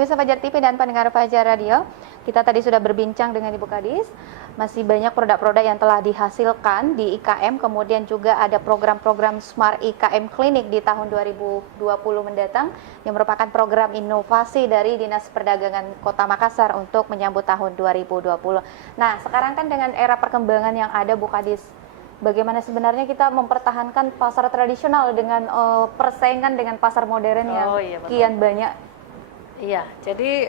Pemirsa Fajar TV dan pendengar Fajar Radio, kita tadi sudah berbincang dengan Ibu Kadis. Masih banyak produk-produk yang telah dihasilkan di IKM, kemudian juga ada program-program Smart IKM Klinik di tahun 2020 mendatang, yang merupakan program inovasi dari Dinas Perdagangan Kota Makassar untuk menyambut tahun 2020. Nah, sekarang kan dengan era perkembangan yang ada, Bu Kadis, bagaimana sebenarnya kita mempertahankan pasar tradisional dengan persaingan dengan pasar modern yang kian banyak? Iya, jadi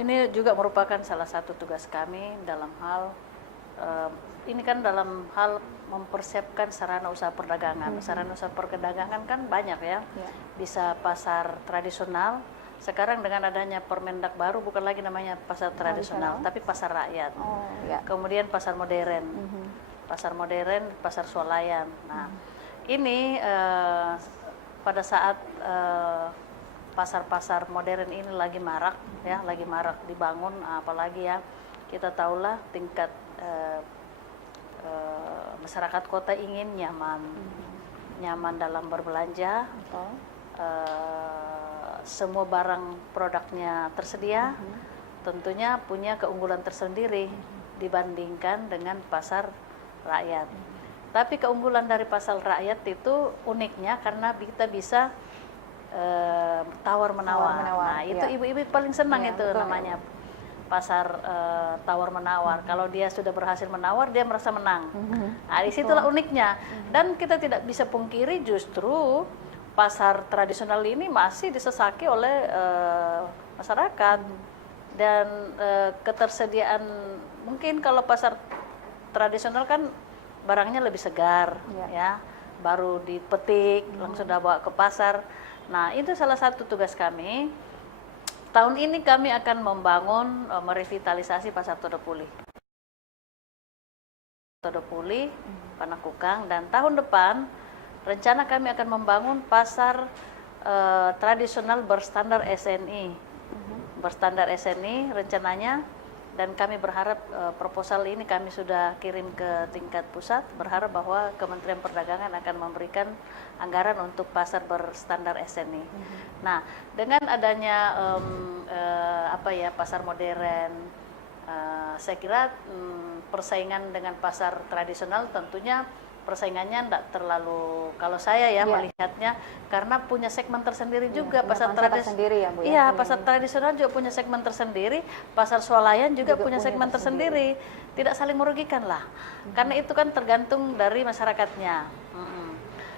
ini juga merupakan salah satu tugas kami dalam hal ini kan dalam hal mempersiapkan sarana usaha perdagangan. Sarana usaha perdagangan kan banyak ya. Bisa pasar tradisional. Sekarang dengan adanya Permendak baru bukan lagi namanya pasar tradisional, tapi pasar rakyat. Kemudian pasar modern. Pasar modern, pasar swalayan. Nah, ini pada saat pasar-pasar modern ini lagi marak ya, lagi marak dibangun, apalagi ya kita tahulah tingkat masyarakat kota ingin nyaman dalam berbelanja, semua barang produknya tersedia, tentunya punya keunggulan tersendiri dibandingkan dengan pasar rakyat. Tapi keunggulan dari pasar rakyat itu uniknya karena kita bisa tawar-menawar. Nah, itu ibu-ibu paling senang itu namanya pasar tawar-menawar. Kalau dia sudah berhasil menawar, dia merasa menang. Nah, disitulah uniknya. Dan kita tidak bisa pungkiri justru pasar tradisional ini masih disesaki oleh masyarakat. Dan ketersediaan, mungkin kalau pasar tradisional kan barangnya lebih segar, ya, baru dipetik, langsung dibawa ke pasar. Nah, itu salah satu tugas kami. Tahun ini kami akan membangun, merevitalisasi pasar Todopuli, Panakukang, dan tahun depan rencana kami akan membangun pasar tradisional berstandar SNI. Berstandar SNI rencananya, dan kami berharap proposal ini kami sudah kirim ke tingkat pusat, berharap bahwa Kementerian Perdagangan akan memberikan anggaran untuk pasar berstandar SNI. Nah, dengan adanya pasar modern, saya kira persaingan dengan pasar tradisional tentunya persaingannya tidak terlalu, kalau saya melihatnya, karena punya segmen tersendiri juga pasar tradisional. Iya, pasar tradisional juga punya segmen tersendiri, pasar swalayan juga punya segmen tersendiri. Tidak saling merugikan lah, karena itu kan tergantung dari masyarakatnya.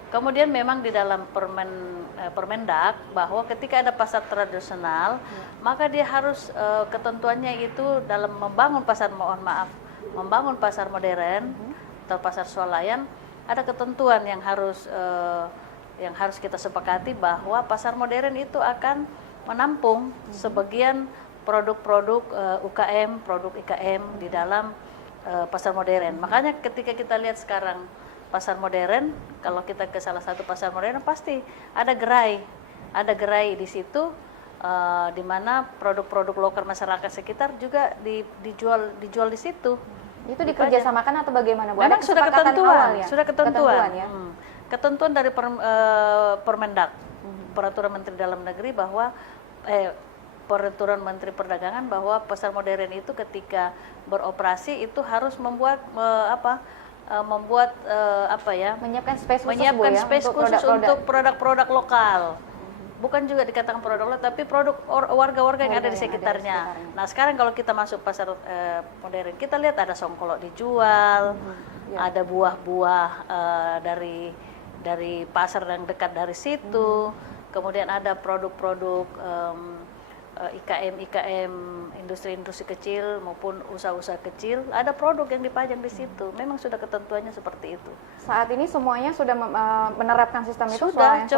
Kemudian memang di dalam Permendak bahwa ketika ada pasar tradisional, maka dia harus ketentuannya itu dalam membangun pasar modern atau pasar swalayan, ada ketentuan yang harus kita sepakati bahwa pasar modern itu akan menampung sebagian produk-produk UKM, produk IKM di dalam pasar modern. Makanya ketika kita lihat sekarang pasar modern, kalau kita ke salah satu pasar modern pasti ada gerai di situ, di mana produk-produk lokal masyarakat sekitar juga dijual di situ. Itu dikerjasamakan atau bagaimana, Bu? Memang sudah ketentuan, ya? Ketentuan dari Permendak, Peraturan Menteri Dalam Negeri bahwa Peraturan Menteri Perdagangan bahwa pasar modern itu ketika beroperasi itu harus menyiapkan space khusus untuk produk-produk lokal. Bukan juga dikatakan produk lokal, tapi produk warga-warga yang ada di sekitarnya. Nah, sekarang kalau kita masuk pasar modern, kita lihat ada songkolok dijual, ada buah-buah dari pasar yang dekat dari situ, kemudian ada produk-produk IKM, industri-industri kecil maupun usaha-usaha kecil, ada produk yang dipajang di situ. Memang sudah ketentuannya seperti itu. Saat ini semuanya sudah menerapkan sistem itu? Sudah,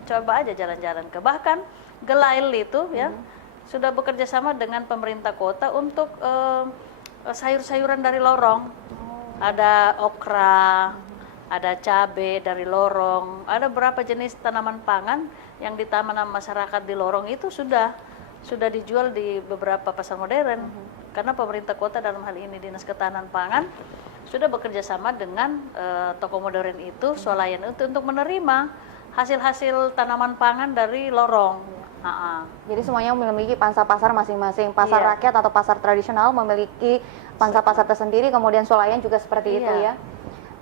coba aja jalan-jalan ke, bahkan Gelail itu ya sudah bekerja sama dengan pemerintah kota untuk sayur-sayuran dari lorong. Ada okra, ada cabai dari lorong, ada beberapa jenis tanaman pangan yang ditanam masyarakat di lorong itu sudah dijual di beberapa pasar modern. Karena pemerintah kota dalam hal ini Dinas Ketahanan Pangan sudah bekerja sama dengan toko modern itu, swalayan itu, untuk menerima hasil-hasil tanaman pangan dari lorong. Jadi semuanya memiliki pangsa pasar masing-masing. Pasar Iya. rakyat atau pasar tradisional memiliki pangsa pasar tersendiri, kemudian swalayan juga seperti itu Iya. ya.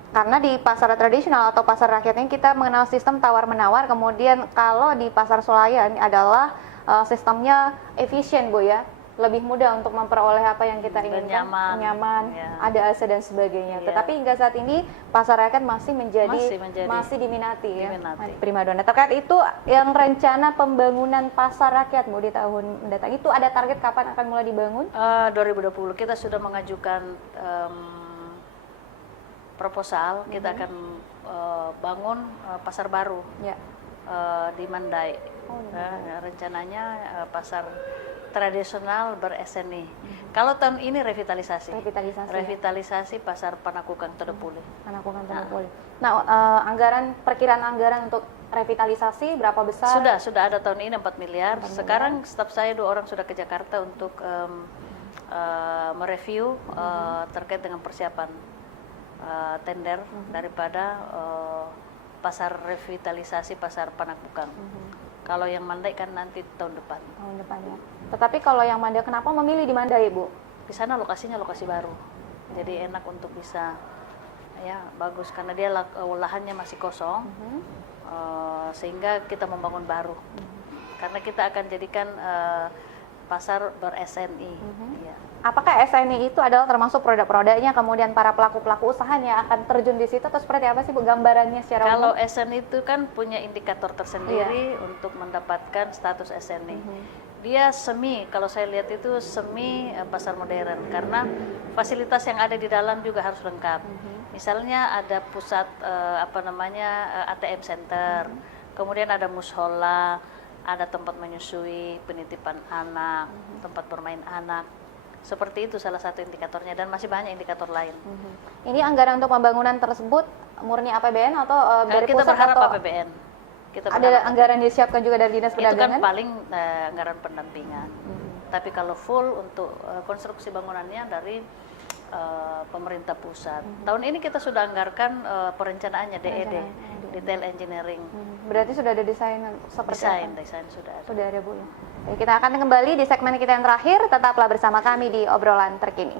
Karena di pasar tradisional atau pasar rakyat ini kita mengenal sistem tawar-menawar, kemudian kalau di pasar swalayan adalah sistemnya efisien Bu ya, lebih mudah untuk memperoleh apa yang kita Dan inginkan, nyaman. Ya. ada AC dan sebagainya. Iya. Tetapi hingga saat ini pasar rakyat masih Masih diminati ya, diminati. primadona. Terkait itu yang rencana pembangunan pasar rakyat Bu di tahun mendatang itu ada target kapan akan mulai dibangun? 2020 kita sudah mengajukan proposal, kita akan bangun pasar baru Ya. di Mandai. Oh, di Rencananya pasar tradisional ber-SNI. Kalau tahun ini revitalisasi. Revitalisasi. Pasar Panakukang Todopuli. Panakukan Todopuli. Nah, perkiraan anggaran untuk revitalisasi berapa besar? Sudah ada tahun ini 4 miliar. 4 miliar. Sekarang staf saya 2 orang sudah ke Jakarta untuk mereview terkait dengan persiapan tender daripada pasar revitalisasi pasar Panakukang. Kalau yang Mandai kan nanti tahun depan. Tahun depan ya. Tetapi kalau yang Mandai, kenapa memilih di Mandai Bu? Di sana lokasinya lokasi baru, jadi enak untuk bisa ya bagus karena dia lahannya masih kosong, sehingga kita membangun baru. Karena kita akan jadikan pasar ber-SNI. Ya. Apakah SNI itu adalah termasuk produk-produknya, kemudian para pelaku-pelaku usahanya akan terjun di situ, atau seperti apa sih Bu gambarannya secara Kalau umum? SNI itu kan punya indikator tersendiri untuk mendapatkan status SNI. Dia semi, kalau saya lihat itu semi pasar modern karena fasilitas yang ada di dalam juga harus lengkap. Misalnya ada pusat ATM center, kemudian ada mushola, ada tempat menyusui, penitipan anak, tempat bermain anak. Seperti itu salah satu indikatornya dan masih banyak indikator lain. Ini anggaran untuk pembangunan tersebut murni APBN atau dari Kita pusat berharap atau APBN. Kita ada berharap anggaran disiapkan juga dari Dinas itu kan Perdagangan? paling anggaran pendampingan. Tapi kalau full untuk konstruksi bangunannya dari pemerintah pusat. Tahun ini kita sudah anggarkan perencanaannya DED, Detail Engineering. Berarti sudah ada desain seperti apa? Desain sudah ada. Sudah ada Bu ya. Baik, kita akan kembali di segmen kita yang terakhir, tetaplah bersama kami di obrolan terkini.